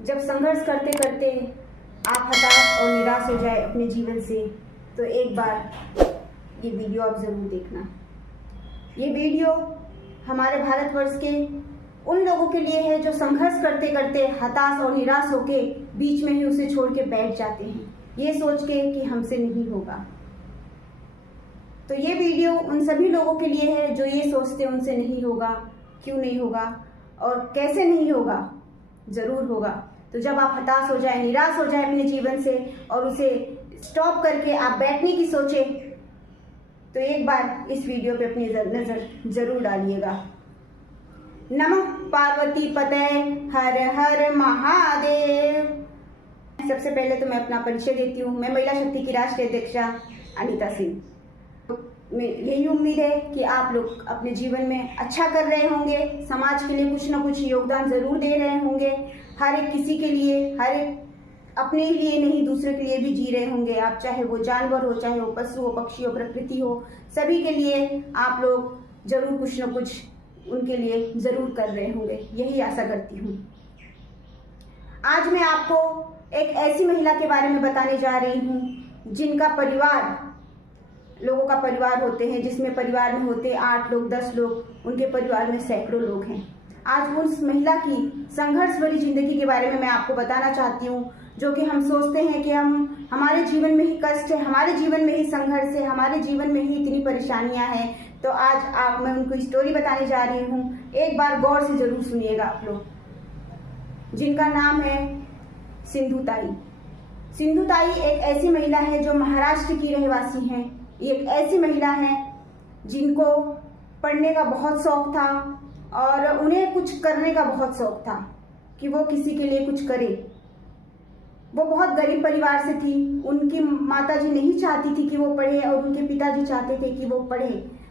जब संघर्ष करते करते आप हताश और निराश हो जाए अपने जीवन से, तो एक बार ये वीडियो आप ज़रूर देखना। ये वीडियो हमारे भारतवर्ष के उन लोगों के लिए है जो संघर्ष करते करते हताश और निराश होके बीच में ही उसे छोड़ के बैठ जाते हैं, ये सोच के कि हमसे नहीं होगा। तो ये वीडियो उन सभी लोगों के लिए है जो ये सोचते हैं उनसे नहीं होगा, क्यों नहीं होगा और कैसे नहीं होगा, ज़रूर होगा। तो जब आप हताश हो जाए, निराश हो जाए अपने जीवन से और उसे स्टॉप करके आप बैठने की सोचे, तो एक बार इस वीडियो पे अपनी नज़र जरूर डालिएगा। नमः पार्वती पते हर हर महादेव। सबसे पहले तो मैं अपना परिचय देती हूँ। मैं महिला शक्ति की राष्ट्रीय अध्यक्षा अनीता सिंह। यही उम्मीद है कि आप लोग अपने जीवन में अच्छा कर रहे होंगे, समाज के लिए कुछ ना कुछ योगदान जरूर दे रहे होंगे। हर एक किसी के लिए, हर एक अपने लिए नहीं दूसरे के लिए भी जी रहे होंगे आप, चाहे वो जानवर हो, चाहे वो पशु हो, पक्षी हो, प्रकृति हो, सभी के लिए आप लोग जरूर कुछ ना कुछ उनके लिए जरूर कर रहे होंगे, यही आशा करती हूँ। आज मैं आपको एक ऐसी महिला के बारे में बताने जा रही हूँ जिनका परिवार, लोगों का परिवार होते हैं, जिसमें परिवार में होते 8 लोग 10 लोग, उनके परिवार में सैकड़ों लोग हैं। आज उस महिला की संघर्ष भरी जिंदगी के बारे में मैं आपको बताना चाहती हूँ, जो कि हम सोचते हैं कि हमारे जीवन में ही कष्ट है, हमारे जीवन में ही संघर्ष है, हमारे जीवन में ही इतनी परेशानियां हैं। तो आज मैं उनको स्टोरी बताने जा रही हूँ। एक बार गौर से जरूर सुनिएगा आप लोग, जिनका नाम है सिंधु ताई। सिंधु ताई एक ऐसी महिला है जो महाराष्ट्र की रहवासी हैं। एक ऐसी महिला है जिनको पढ़ने का बहुत शौक था और उन्हें कुछ करने का बहुत शौक था कि वो किसी के लिए कुछ करे। वो बहुत गरीब परिवार से थी। उनकी माताजी नहीं चाहती थी कि वो पढ़े और उनके पिताजी चाहते थे कि वो पढ़े।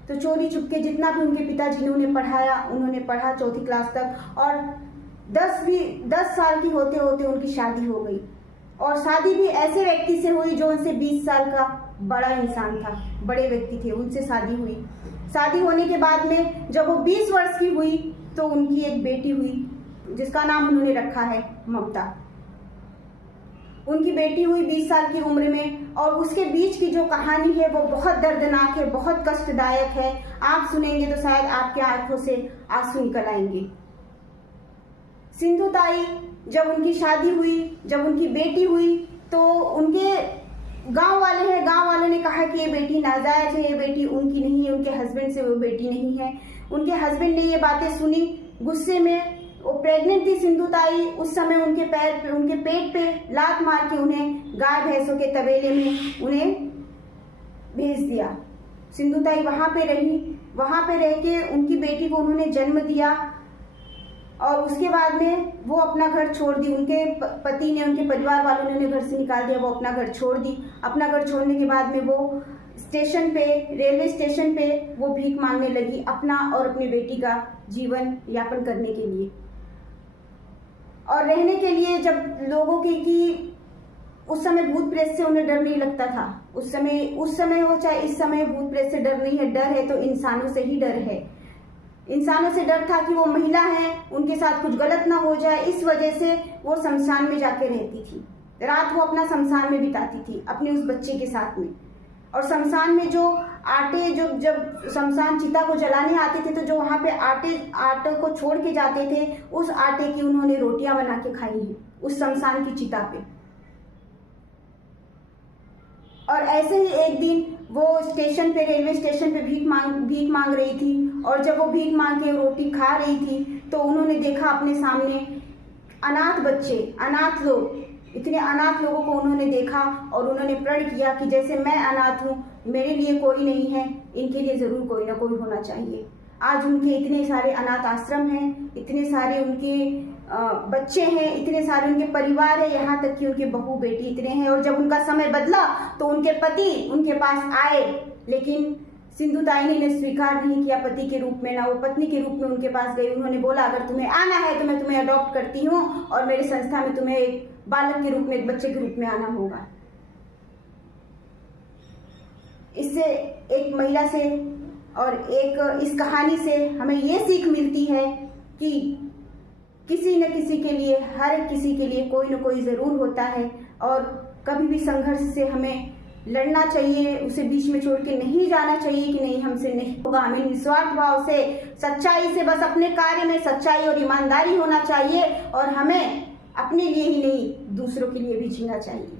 तो चोरी छुपके जितना भी उनके पिताजी ने उन्हें पढ़ाया, उन्होंने पढ़ा 4वीं क्लास तक, और 10 साल की होते होते उनकी शादी हो गई। और शादी भी ऐसे व्यक्ति से हुई जो उनसे 20 साल का बड़ा इंसान था, बड़े व्यक्ति थे, उनसे शादी हुई। शादी होने के बाद में जब वो 20 वर्ष की हुई तो उनकी एक बेटी हुई जिसका नाम उन्होंने रखा है ममता। उनकी बेटी हुई 20 साल की उम्र में, और उसके बीच की जो कहानी है वो बहुत दर्दनाक है, बहुत कष्टदायक है। आप सुनेंगे तो शायद आपके आंखों से आंसू निकल आएंगे। सिंधु ताई, जब उनकी शादी हुई, जब उनकी बेटी हुई, तो उनके गांव वाले हैं, गांव वालों ने कहा कि ये बेटी नाजायज है, ये बेटी उनकी नहीं है, उनके हस्बैंड से वो बेटी नहीं है। उनके हस्बैंड ने ये बातें सुनी, गुस्से में, वो प्रेग्नेंट थी सिंधु ताई, उस समय उनके पैर पे, उनके पेट पे लात मार के उन्हें गाय भैंसों के तबेले में उन्हें भेज दिया। सिंधु ताई वहां पे रही, वहां पे रह के उनकी बेटी को उन्होंने जन्म दिया और उसके बाद में वो अपना घर छोड़ दी। उनके पति ने, उनके परिवार वालों ने उन्हें घर से निकाल दिया, वो अपना घर छोड़ दी। अपना घर छोड़ने के बाद में वो स्टेशन पे, रेलवे स्टेशन पे वो भीख मांगने लगी अपना और अपनी बेटी का जीवन यापन करने के लिए और रहने के लिए। जब लोगों के कि उस समय भूत प्रेत से उन्हें डर नहीं लगता था, उस समय हो चाहे इस समय, भूत प्रेत से डर नहीं है। डर है तो इंसानों से ही डर है। इंसानों से डर था कि वो महिला है, उनके साथ कुछ गलत ना हो जाए, इस वजह से वो शमशान में जाके रहती थी। रात वो अपना शमशान में बिताती थी अपने उस बच्चे के साथ में। और शमशान में जो आटे, जब शमशान चिता को जलाने आते थे तो जो वहां पे आटे को छोड़ के जाते थे, उस आटे की उन्होंने रोटियां बना के खाई हैं उस शमशान की चिता पे। और ऐसे ही एक दिन वो स्टेशन पे, रेलवे स्टेशन पे भीख मांग रही थी, और जब वो भीख मांग के रोटी खा रही थी तो उन्होंने देखा अपने सामने अनाथ बच्चे, अनाथ लोग, इतने अनाथ लोगों को उन्होंने देखा और उन्होंने प्रण किया कि जैसे मैं अनाथ हूँ, मेरे लिए कोई नहीं है, इनके लिए जरूर कोई ना कोई होना चाहिए। आज उनके इतने सारे अनाथ आश्रम हैं, इतने सारे उनके बच्चे हैं, इतने सारे उनके परिवार है, यहाँ तक कि उनके बहू बेटी इतने हैं। और जब उनका समय बदला तो उनके पति उनके पास आए, लेकिन सिंधु ताई ने स्वीकार नहीं किया पति के रूप में, ना वो पत्नी के रूप में उनके पास गई। उन्होंने बोला अगर तुम्हें आना है तो मैं तुम्हें अडॉप्ट करती हूँ और मेरी संस्था में तुम्हें एक बालक के रूप में, एक बच्चे के रूप में आना होगा। इससे एक महिला से और एक इस कहानी से हमें ये सीख मिलती है कि किसी न किसी के लिए, हर एक किसी के लिए कोई न कोई ज़रूर होता है और कभी भी संघर्ष से हमें लड़ना चाहिए, उसे बीच में छोड़ के नहीं जाना चाहिए कि नहीं हमसे नहीं होगा। हमें निस्वार्थ भाव से, सच्चाई से, बस अपने कार्य में सच्चाई और ईमानदारी होना चाहिए और हमें अपने लिए ही नहीं दूसरों के लिए भी जीना चाहिए।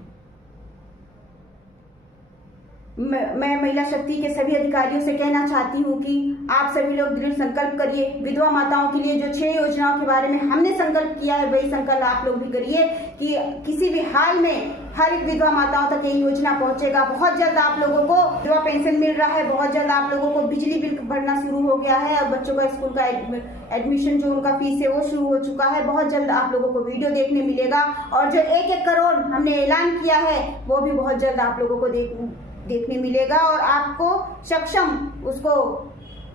मैं महिला शक्ति के सभी अधिकारियों से कहना चाहती हूँ कि आप सभी लोग दृढ़ संकल्प करिए। विधवा माताओं के लिए जो 6 योजनाओं के बारे में हमने संकल्प किया है, वही संकल्प आप लोग भी करिए कि किसी भी हाल में हर एक विधवा माताओं तक ये योजना पहुंचेगा। बहुत जल्द आप लोगों को विधवा पेंशन मिल रहा है, बहुत जल्द आप लोगों को बिजली बिल भरना शुरू हो गया है और बच्चों का स्कूल का एडमिशन जो उनका फीस है वो शुरू हो चुका है। बहुत जल्द आप लोगों को वीडियो देखने मिलेगा और जो 1-1 करोड़ हमने ऐलान किया है वो भी बहुत जल्द आप लोगों को देखने मिलेगा और आपको सक्षम उसको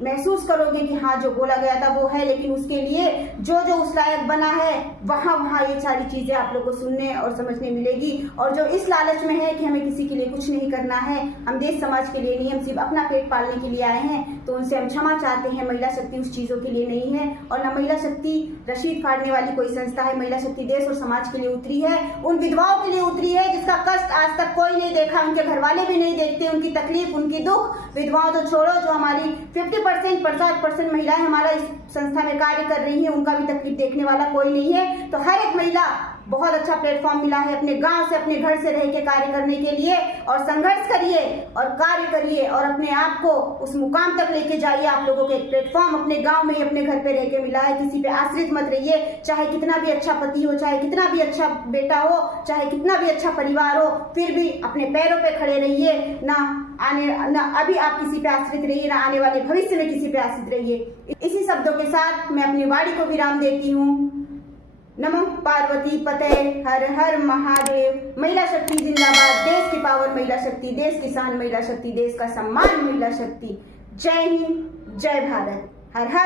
महसूस करोगे कि हाँ जो बोला गया था वो है, लेकिन उसके लिए जो जो उस लायक बना है वहाँ ये सारी चीजें आप लोग को सुनने और समझने मिलेगी। और जो इस लालच में है कि हमें किसी के लिए कुछ नहीं करना है, हम देश समाज के लिए नहीं, हम सिर्फ अपना पेट पालने के लिए आए हैं, तो उनसे हम क्षमा चाहते हैं। महिला शक्ति उस चीजों के लिए नहीं है और न महिला शक्ति रशीद फाड़ने वाली कोई संस्था है। महिला शक्ति देश और समाज के लिए उतरी है, उन विधवाओं के लिए उतरी है जिसका कष्ट आज तक कोई नहीं देखा, उनके घर वाले भी नहीं देखते, उनकी तकलीफ, उनकी दुख। विधवाओं तो छोड़ो, जो हमारी 50% महिलाएं हमारा इस संस्था में कार्य कर रही हैं, उनका भी तकलीफ देखने वाला कोई नहीं है। तो हर एक महिला बहुत अच्छा प्लेटफॉर्म मिला है अपने गांव से, अपने घर से रह के कार्य करने के लिए, और संघर्ष करिए और कार्य करिए और अपने आप को उस मुकाम तक लेके जाइए। आप लोगों को एक प्लेटफॉर्म अपने गांव में ही, अपने घर पे रह के मिला है। किसी पे आश्रित मत रहिए, चाहे कितना भी अच्छा पति हो, चाहे कितना भी अच्छा बेटा हो, चाहे कितना भी अच्छा परिवार हो, फिर भी अपने पैरों पे खड़े रहिए। ना अभी आप किसी पे आश्रित रहिए, ना आने वाले भविष्य में किसी पे आश्रित रहिए। इसी शब्दों के साथ मैं अपनी वाणी को विराम देती हूँ। नमः पार्वती पते, हर हर महादेव। महिला शक्ति जिंदाबाद। देश की पावर महिला शक्ति, देश की शान महिला शक्ति, देश का सम्मान महिला शक्ति। जय हिंद, जय भारत। हर हर